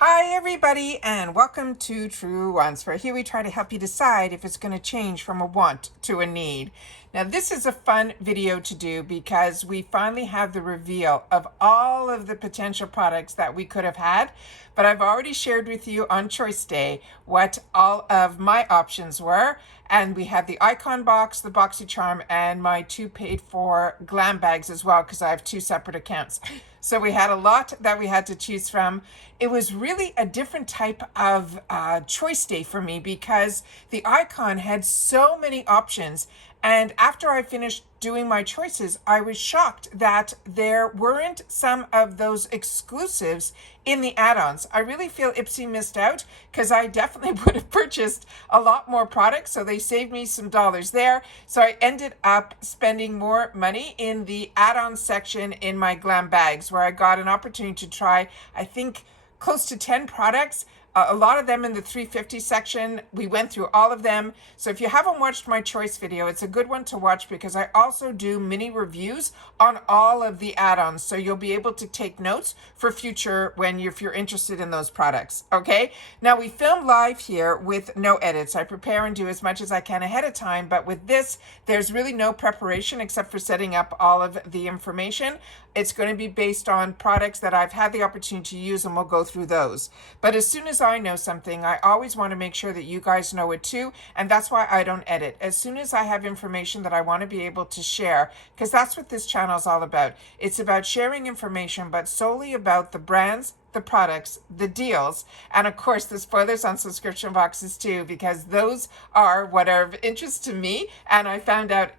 Hi everybody and welcome to Truewants, where here we try to help you decide if it's going to change from a want to a need. Now this is a fun video to do because we finally have the reveal of all of the potential products that we could have had, but I've already shared with you on Choice Day what all of my options were. And we had the icon box, the Boxycharm, and my 2 paid for Glambags as well, because I have 2 separate accounts. So we had a lot that we had to choose from. It was really a different type of choice day for me because the icon had so many options. And after I finished doing my choices, I was shocked that there weren't some of those exclusives in the add-ons. I really feel IPSY missed out because I definitely would have purchased a lot more products. So they saved me some dollars there. So I ended up spending more money in the add-on section in my Glambags, where I got an opportunity to try, I think, close to 10 products. A lot of them in the 350 section. We went through all of them. So if you haven't watched my choice video, it's a good one to watch because I also do mini reviews on all of the add-ons. So you'll be able to take notes for future if you're interested in those products. Okay. Now we film live here with no edits. I prepare and do as much as I can ahead of time. But with this, there's really no preparation except for setting up all of the information. It's going to be based on products that I've had the opportunity to use, and we'll go through those. But as soon as I know something, I always want to make sure that you guys know it too, and that's why I don't edit. As soon as I have information that I want to be able to share, because that's what this channel is all about. It's about sharing information, but solely about the brands, the products, the deals, and of course the spoilers on subscription boxes too, because those are what are of interest to me, and I found out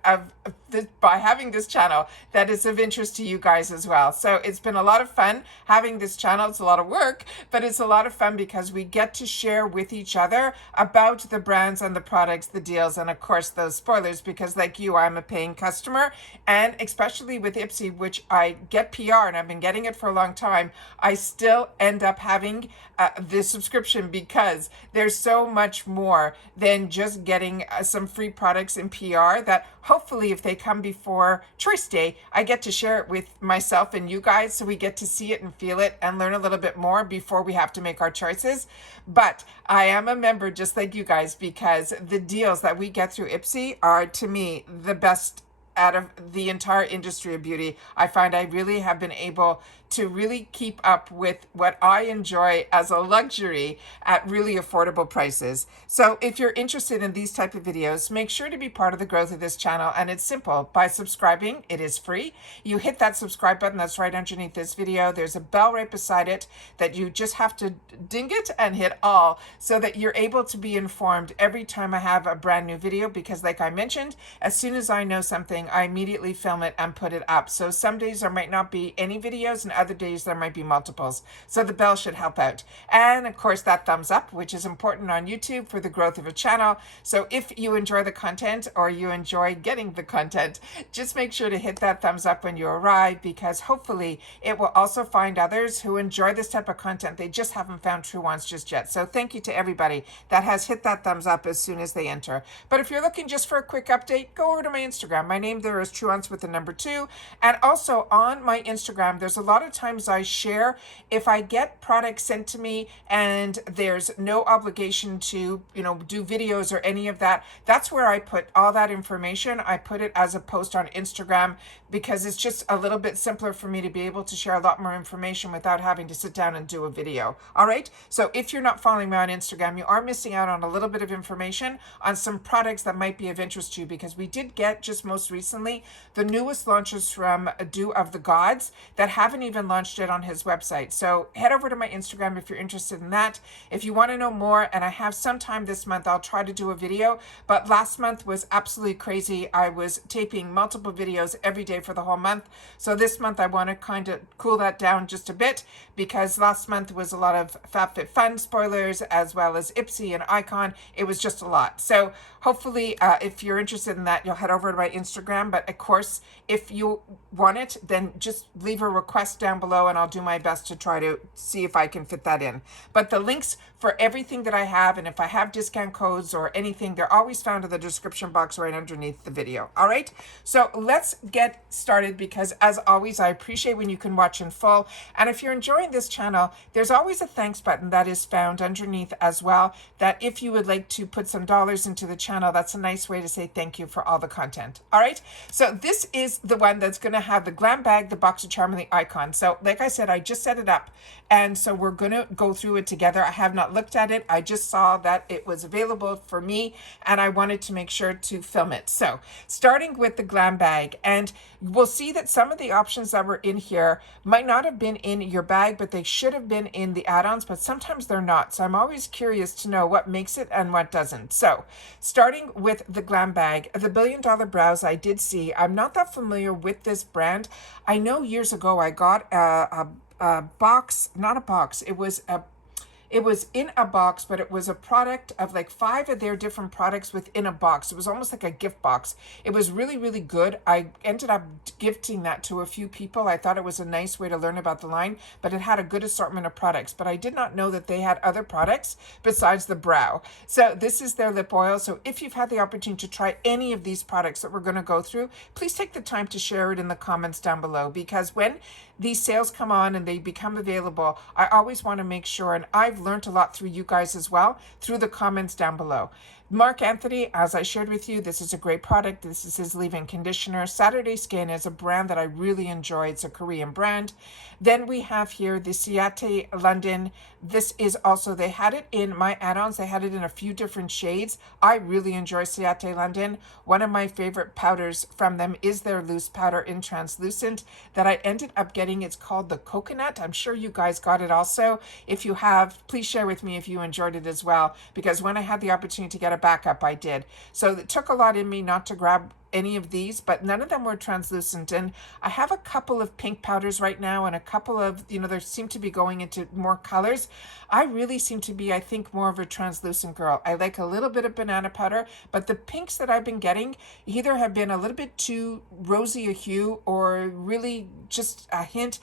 by having this channel that it's of interest to you guys as well. So it's been a lot of fun having this channel. It's a lot of work, but it's a lot of fun because we get to share with each other about the brands and the products, the deals, and of course those spoilers, because like you, I'm a paying customer, and especially with IPSY, which I get PR and I've been getting it for a long time, I still end up having the subscription because there's so much more than just getting some free products in PR that hopefully if they come before Choice Day, I get to share it with myself and you guys so we get to see it and feel it and learn a little bit more before we have to make our choices. But I am a member just like you guys because the deals that we get through IPSY are, to me, the best out of the entire industry of beauty. I find I really have been able to really keep up with what I enjoy as a luxury at really affordable prices. So if you're interested in these type of videos, make sure to be part of the growth of this channel. And it's simple. By subscribing, it is free. You hit that subscribe button that's right underneath this video. There's a bell right beside it that you just have to ding it and hit all so that you're able to be informed every time I have a brand new video, because like I mentioned, as soon as I know something, I immediately film it and put it up. So some days there might not be any videos and other days there might be multiples. So the bell should help out. And of course that thumbs up, which is important on YouTube for the growth of a channel. So if you enjoy the content or you enjoy getting the content, just make sure to hit that thumbs up when you arrive, because hopefully it will also find others who enjoy this type of content. They just haven't found Truewants just yet. So thank you to everybody that has hit that thumbs up as soon as they enter. But if you're looking just for a quick update, go over to my Instagram. My name there is Truewants with the number 2. And also on my Instagram, there's a lot of times I share if I get products sent to me and there's no obligation to, do videos or any of that. That's where I put all that information. I put it as a post on Instagram because it's just a little bit simpler for me to be able to share a lot more information without having to sit down and do a video. All right. So if you're not following me on Instagram, you are missing out on a little bit of information on some products that might be of interest to you, because we did get just most recently the newest launches from Do of the Gods that haven't even launched it on his website. So head over to my Instagram if you're interested in that. If you want to know more, and I have some time this month, I'll try to do a video, but last month was absolutely crazy. I was taping multiple videos every day for the whole month. So this month I want to kind of cool that down just a bit, because last month was a lot of FabFitFun spoilers as well as IPSY and Icon. It was just a lot. So hopefully, if you're interested in that, you'll head over to my Instagram. But of course, if you want it, then just leave a request down below and I'll do my best to try to see if I can fit that in. But the links for everything that I have, and if I have discount codes or anything, they're always found in the description box right underneath the video. All right, so let's get started, because as always, I appreciate when you can watch in full. And if you're enjoying this channel, there's always a thanks button that is found underneath as well, that if you would like to put some dollars into the channel, that's a nice way to say thank you for all the content. All right, so this is the one that's going to have the Glambag, the Boxycharm, and the icon. So like I said, I just set it up, and so we're going to go through it together. I have not looked at it. I just saw that it was available for me, and I wanted to make sure to film it. So starting with the Glambag, and we'll see that some of the options that were in here might not have been in your bag, but they should have been in the add-ons, but sometimes they're not. So I'm always curious to know what makes it and what doesn't. So starting with the Glambag, the $1 Billion Brows, I did see. I'm not that familiar with this brand. I know years ago I got a box, not a box, it was in a box, but it was a product of like 5 of their different products within a box. It was almost like a gift box. It was really, really good. I ended up gifting that to a few people. I thought it was a nice way to learn about the line, but it had a good assortment of products. But I did not know that they had other products besides the brow. So this is their lip oil. So if you've had the opportunity to try any of these products that we're going to go through, please take the time to share it in the comments down below, because when these sales come on and they become available, I always want to make sure, and I've learned a lot through you guys as well, through the comments down below. Mark Anthony, as I shared with you, this is a great product. This is his leave-in conditioner. Saturday Skin is a brand that I really enjoy. It's a Korean brand. Then we have here the Ciate London. This is also, they had it in my add-ons. They had it in a few different shades. I really enjoy Ciate London. One of my favorite powders from them is their loose powder in translucent that I ended up getting. It's called the Coconut. I'm sure you guys got it also. If you have, please share with me if you enjoyed it as well, because when I had the opportunity to get a backup, I did. So it took a lot in me not to grab any of these, but none of them were translucent. And I have a couple of pink powders right now and a couple of, there seem to be going into more colors. I really seem to be, I think, more of a translucent girl. I like a little bit of banana powder, but the pinks that I've been getting either have been a little bit too rosy a hue or really just a hint.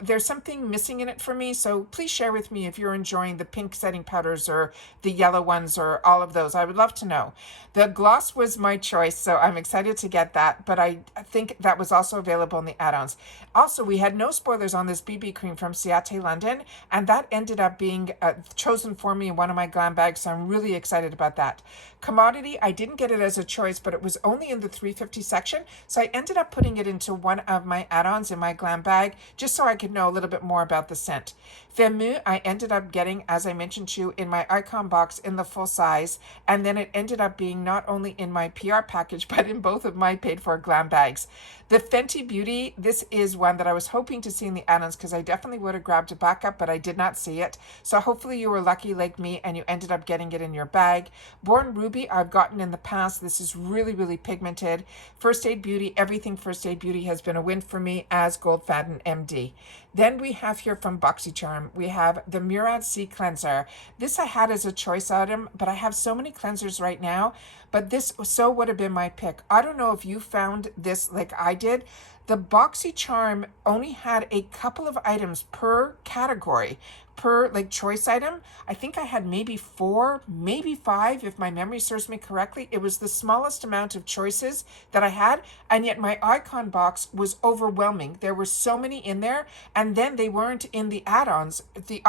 There's something missing in it for me. So please share with me if you're enjoying the pink setting powders or the yellow ones or all of those. I would love to know. The gloss was my choice, so I'm excited to get that, but I think that was also available in the add-ons. Also, we had no spoilers on this BB cream from Ciate London, and that ended up being chosen for me in one of my glam bags, so I'm really excited about that. Commodity, I didn't get it as a choice, but it was only in the $3.50 section, so I ended up putting it into one of my add-ons in my glam bag, just so I could know a little bit more about the scent. Femme, I ended up getting, as I mentioned to you, in my icon box in the full size, and then it ended up being not only in my PR package, but in both of my paid-for glam bags. The Fenty Beauty, this is one that I was hoping to see in the add-ons because I definitely would have grabbed a backup, but I did not see it. So hopefully you were lucky like me and you ended up getting it in your bag. Born Ruby, I've gotten in the past. This is really, really pigmented. First Aid Beauty, everything First Aid Beauty has been a win for me as Gold Faden MD. Then we have here from Boxycharm, we have the Murad C Cleanser. This I had as a choice item, but I have so many cleansers right now, but this so would have been my pick. I don't know if you found this like I did. The Boxycharm only had a couple of items per category, per like choice item. I think I had maybe 4, maybe 5, if my memory serves me correctly. It was the smallest amount of choices that I had, and yet my icon box was overwhelming. There were so many in there, and then they weren't in the add-ons, the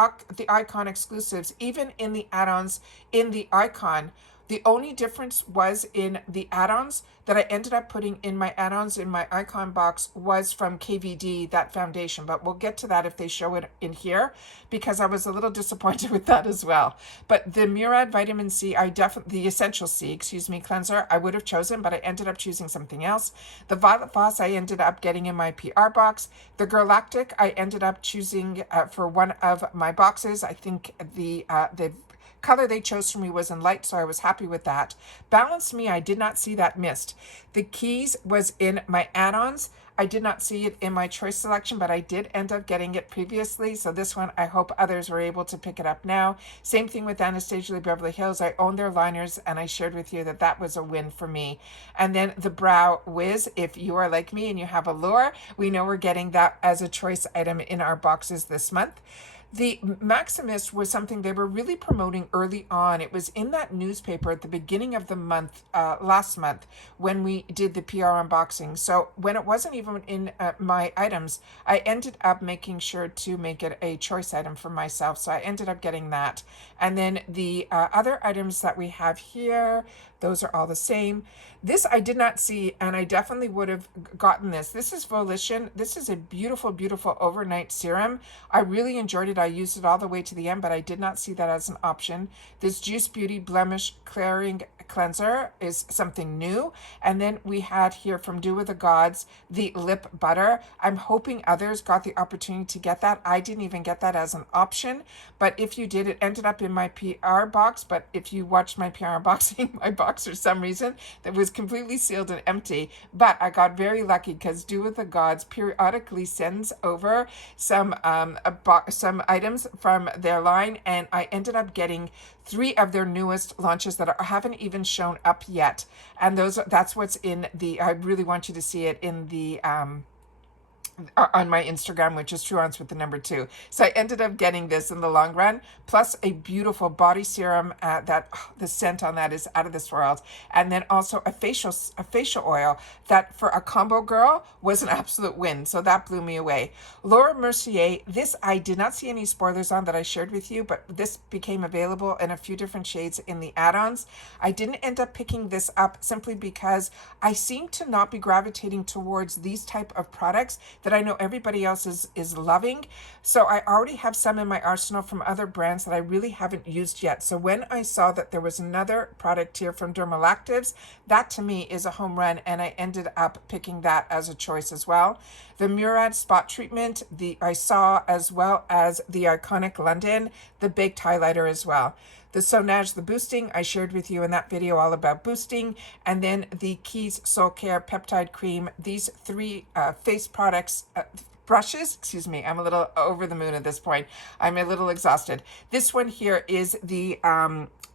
icon exclusives, even in the add-ons in the icon. The only difference was in the add-ons that I ended up putting in my add-ons in my icon box was from KVD, that foundation. But we'll get to that if they show it in here, because I was a little disappointed with that as well. But the Murad Vitamin C, the Essential C, cleanser, I would have chosen, but I ended up choosing something else. The Violet Voss I ended up getting in my PR box. The Galactic I ended up choosing for one of my boxes. I think the color they chose for me was in light, so I was happy with that. Balance Me, I did not see that missed. The keys was in my add-ons. I did not see it in my choice selection, but I did end up getting it previously. So this one, I hope others were able to pick it up now. Same thing with Anastasia Lee Beverly Hills. I own their liners, and I shared with you that that was a win for me. And then the Brow Wiz, if you are like me and you have Allure, we know we're getting that as a choice item in our boxes this month. The Maximus was something they were really promoting early on. It was in that newspaper at the beginning of the month, last month, when we did the PR unboxing. So when it wasn't even in my items, I ended up making sure to make it a choice item for myself. So I ended up getting that. And then the other items that we have here, those are all the same. This I did not see, and I definitely would have gotten this. This is Volition. This is a beautiful, beautiful overnight serum. I really enjoyed it. I used it all the way to the end, but I did not see that as an option. This Juice Beauty Blemish Clearing Cleanser is something new. And then we had here from Do With the Gods, the Lip Butter. I'm hoping others got the opportunity to get that. I didn't even get that as an option, but if you did, it ended up in my PR box. But if you watched my PR unboxing, my box for some reason, that was completely sealed and empty. But I got very lucky because Do With the Gods periodically sends over some items from their line, and I ended up getting 3 of their newest launches that haven't even shown up yet. And that's what's in the, I really want you to see it in the on my Instagram, which is Truewants with the number 2. So I ended up getting this in the long run, plus a beautiful body serum the scent on that is out of this world. And then also a facial oil that for a combo girl was an absolute win. So that blew me away. Laura Mercier, this I did not see any spoilers on that I shared with you, but this became available in a few different shades in the add-ons. I didn't end up picking this up simply because I seem to not be gravitating towards these type of products that I know everybody else is loving. So I already have some in my arsenal from other brands that I really haven't used yet. So when I saw that there was another product here from Dermalactives, that to me is a home run, and I ended up picking that as a choice as well. The Murad Spot Treatment, I saw, as well as the Iconic London, the Baked Highlighter as well. The Sonage, the Boosting, I shared with you in that video all about boosting. And then the Keys Soul Care Peptide Cream. These 3 face products, brushes, excuse me, I'm a little over the moon at this point. I'm a little exhausted. This one here is the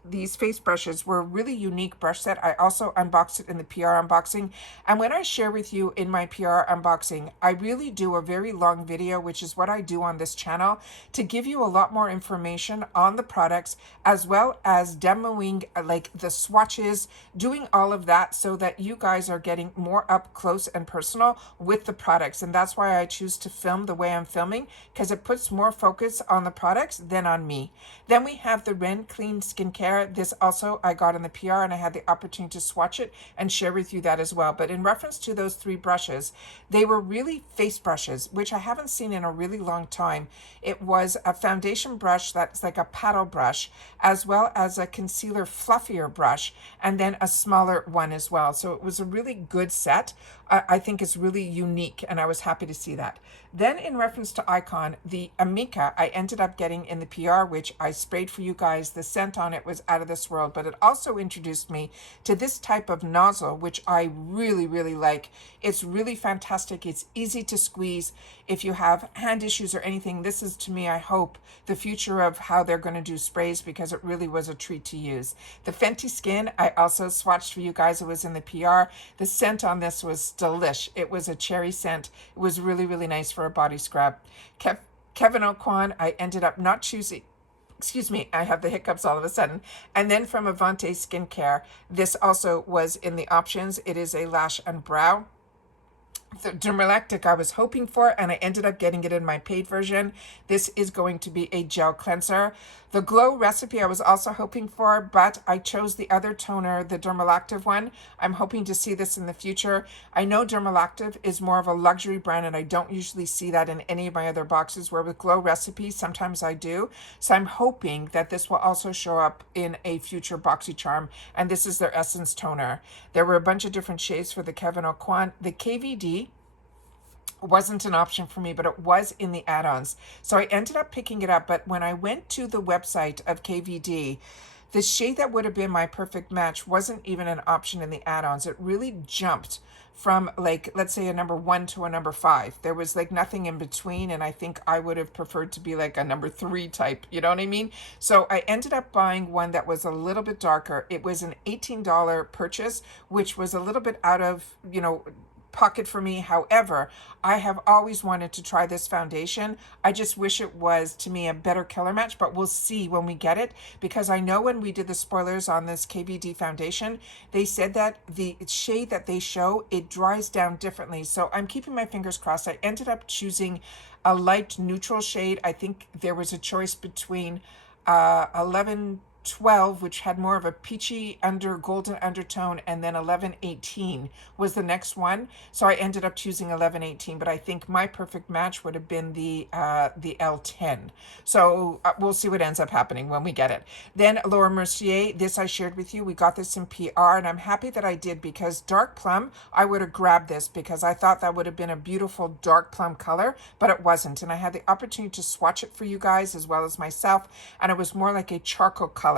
these face brushes were a really unique brush set. I also unboxed it in the PR unboxing. And when I share with you in my PR unboxing, I really do a very long video, which is what I do on this channel, to give you a lot more information on the products, as well as demoing like the swatches, doing all of that so that you guys are getting more up close and personal with the products. And that's why I choose to film the way I'm filming, because it puts more focus on the products than on me. Then we have the Ren Clean Skincare. This also I got in the PR, and I had the opportunity to swatch it and share with you that as well. But in reference to those 3 brushes, they were really face brushes, which I haven't seen in a really long time. It was a foundation brush that's like a paddle brush, as well as a concealer fluffier brush, and then a smaller one as well. So it was a really good set. I think it's really unique, and I was happy to see that. Then in reference to Icon, the Amika I ended up getting in the PR, which I sprayed for you guys. The scent on it was out of this world, but it also introduced me to this type of nozzle, which I really, really like. It's really fantastic. It's easy to squeeze. If you have hand issues or anything, this is, to me, I hope, the future of how they're going to do sprays, because it really was a treat to use. The Fenty Skin, I also swatched for you guys. It was in the PR. The scent on this was delish. It was a cherry scent. It was really, really nice for a body scrub. Kevin Aucoin, I ended up not choosing. Excuse me, I have the hiccups all of a sudden. And then from Avante Skincare, this also was in the options. It is a lash and brow. The Dermalactic I was hoping for, and I ended up getting it in my paid version. This is going to be a gel cleanser. The Glow Recipe I was also hoping for, but I chose the other toner, the Dermalactive one. I'm hoping to see this in the future. I know Dermalactive is more of a luxury brand, and I don't usually see that in any of my other boxes, where with Glow Recipe, sometimes I do. So I'm hoping that this will also show up in a future Boxycharm, and this is their Essence Toner. There were a bunch of different shades for the Kevin Aucoin. The KVD wasn't an option for me, but it was in the add-ons. So I ended up picking it up. But when I went to the website of KVD, the shade that would have been my perfect match wasn't even an option in the add-ons. It really jumped from, like, let's say a number 1 to a number 5. There was like nothing in between, and I think I would have preferred to be like a number 3 type, you know what I mean? So I ended up buying one that was a little bit darker. It was an $18 purchase, which was a little bit out of, pocket for me. However, I have always wanted to try this foundation. I just wish it was, to me, a better color match, but we'll see when we get it, because I know when we did the spoilers on this KVD foundation, they said that the shade that they show, it dries down differently. So I'm keeping my fingers crossed. I ended up choosing a light neutral shade. I think there was a choice between 1112, which had more of a peachy golden undertone, and then 1118 was the next one. So I ended up choosing 1118, but I think my perfect match would have been the L10. So we'll see what ends up happening when we get it. Then Laura Mercier, this I shared with you. We got this in PR, and I'm happy that I did, because dark plum, I would have grabbed this because I thought that would have been a beautiful dark plum color, but it wasn't. And I had the opportunity to swatch it for you guys as well as myself, and it was more like a charcoal color.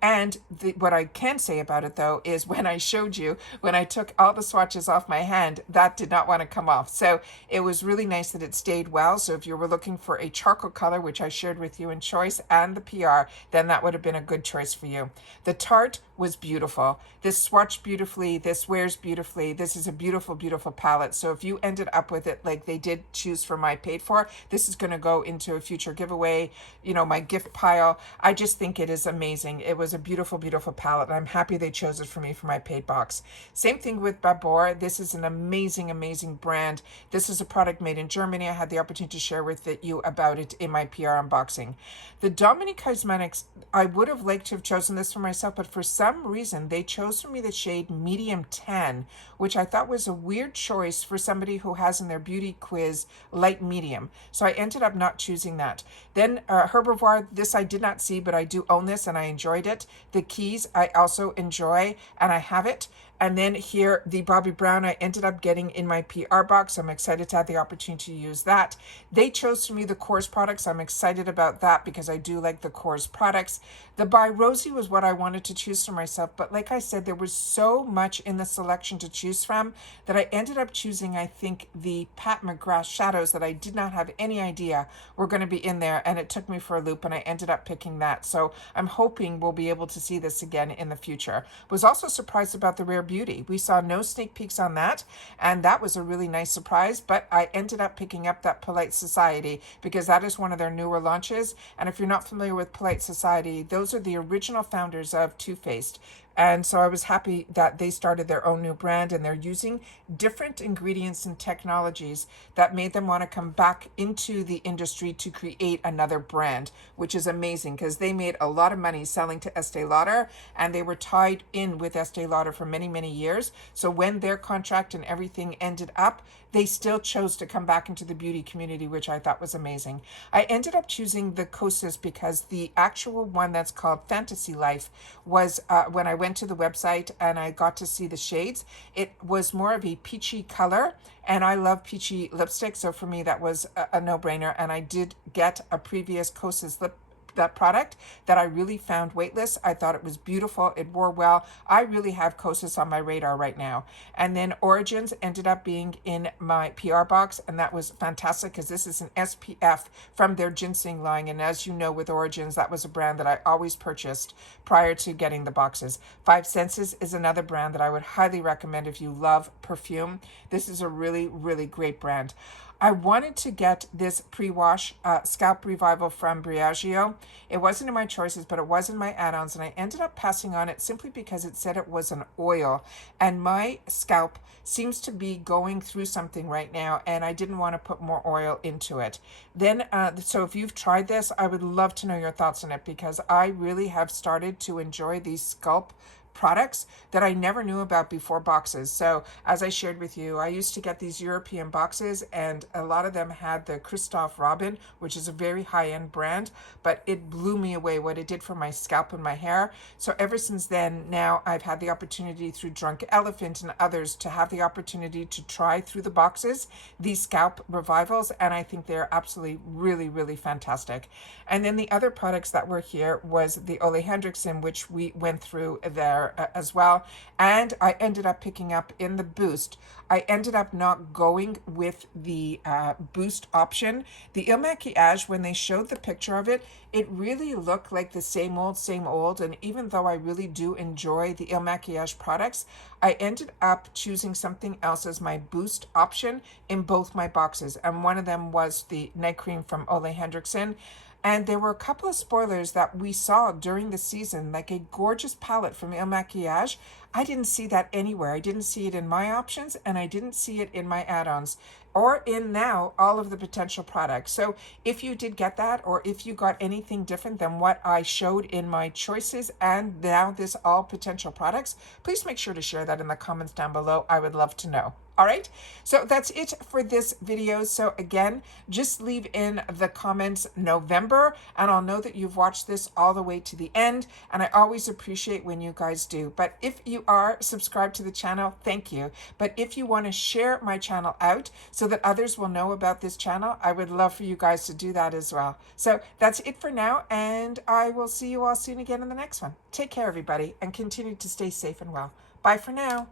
And what I can say about it, though, is when I showed you, when I took all the swatches off my hand, that did not want to come off. So it was really nice that it stayed well. So if you were looking for a charcoal color, which I shared with you in choice and the PR, then that would have been a good choice for you. The Tarte was beautiful. This swatched beautifully. This wears beautifully. This is a beautiful, beautiful palette. So if you ended up with it like they did choose for my paid for, this is going to go into a future giveaway, my gift pile. I just think it is amazing. It was a beautiful, beautiful palette. I'm happy they chose it for me for my paid box. Same thing with Babor. This is an amazing, amazing brand. This is a product made in Germany. I had the opportunity to share with you about it in my PR unboxing. The Dominique Cosmetics, I would have liked to have chosen this for myself, but for some reason they chose for me the shade medium tan, which I thought was a weird choice for somebody who has in their beauty quiz light medium. So I ended up not choosing that. Then Herbivore, this I did not see, but I do own this and I enjoyed it. The Keys I also enjoy and I have it. And then here, the Bobbi Brown, I ended up getting in my PR box. I'm excited to have the opportunity to use that. They chose for me the Kors products. I'm excited about that because I do like the Kors products. The By Rosie was what I wanted to choose for myself. But like I said, there was so much in the selection to choose from that I ended up choosing, I think, the Pat McGrath shadows that I did not have any idea were going to be in there. And it took me for a loop and I ended up picking that. So I'm hoping we'll be able to see this again in the future. Was also surprised about the Rare Beauty. We saw no sneak peeks on that, and that was a really nice surprise, but I ended up picking up that Polite Society because that is one of their newer launches. And if you're not familiar with Polite Society, those are the original founders of Too Faced. And so I was happy that they started their own new brand, and they're using different ingredients and technologies that made them want to come back into the industry to create another brand, which is amazing because they made a lot of money selling to Estee Lauder, and they were tied in with Estee Lauder for many, many years. So when their contract and everything ended up, they still chose to come back into the beauty community, which I thought was amazing. I ended up choosing the Kosas because the actual one that's called Fantasy Life was when I went to the website and I got to see the shades, it was more of a peachy color, and I love peachy lipstick, so for me that was a no-brainer. And I did get a previous Kosas that product that I really found weightless. I thought it was beautiful. It wore well. I really have Kosas on my radar right now. And then Origins ended up being in my PR box, and that was fantastic because this is an SPF from their ginseng line. And as you know, with Origins, that was a brand that I always purchased prior to getting the boxes. Five Senses is another brand that I would highly recommend if you love perfume. This is a really, really great brand. I wanted to get this pre-wash Scalp Revival from Briogeo. It wasn't in my choices, but it was in my add-ons, and I ended up passing on it simply because it said it was an oil, and my scalp seems to be going through something right now, and I didn't want to put more oil into it. Then, so if you've tried this, I would love to know your thoughts on it because I really have started to enjoy these Scalp products that I never knew about before boxes. So as I shared with you, I used to get these European boxes, and a lot of them had the Christoph Robin, which is a very high-end brand, but it blew me away what it did for my scalp and my hair. So ever since then, now I've had the opportunity through Drunk Elephant and others to have the opportunity to try through the boxes these scalp revivals, and I think they're absolutely really, really fantastic. And then the other products that were here was the Ole Henriksen, which we went through there as well. And I ended up picking up in the boost. I ended up not going with the boost option. The Il Maquillage, when they showed the picture of it, it really looked like the same old, same old. And even though I really do enjoy the Il Maquillage products, I ended up choosing something else as my boost option in both my boxes. And one of them was the night cream from Ole Henriksen. And there were a couple of spoilers that we saw during the season, like a gorgeous palette from Il Maquillage. I didn't see that anywhere. I didn't see it in my options, and I didn't see it in my add-ons or in now all of the potential products. So if you did get that, or if you got anything different than what I showed in my choices and now this all potential products, please make sure to share that in the comments down below. I would love to know. All right, so that's it for this video. So again, just leave in the comments November, and I'll know that you've watched this all the way to the end, and I always appreciate when you guys do. But if you are subscribed to the channel, thank you. But if you want to share my channel out so that others will know about this channel, I would love for you guys to do that as well. So that's it for now, and I will see you all soon again in the next one. Take care, everybody, and continue to stay safe and well. Bye for now.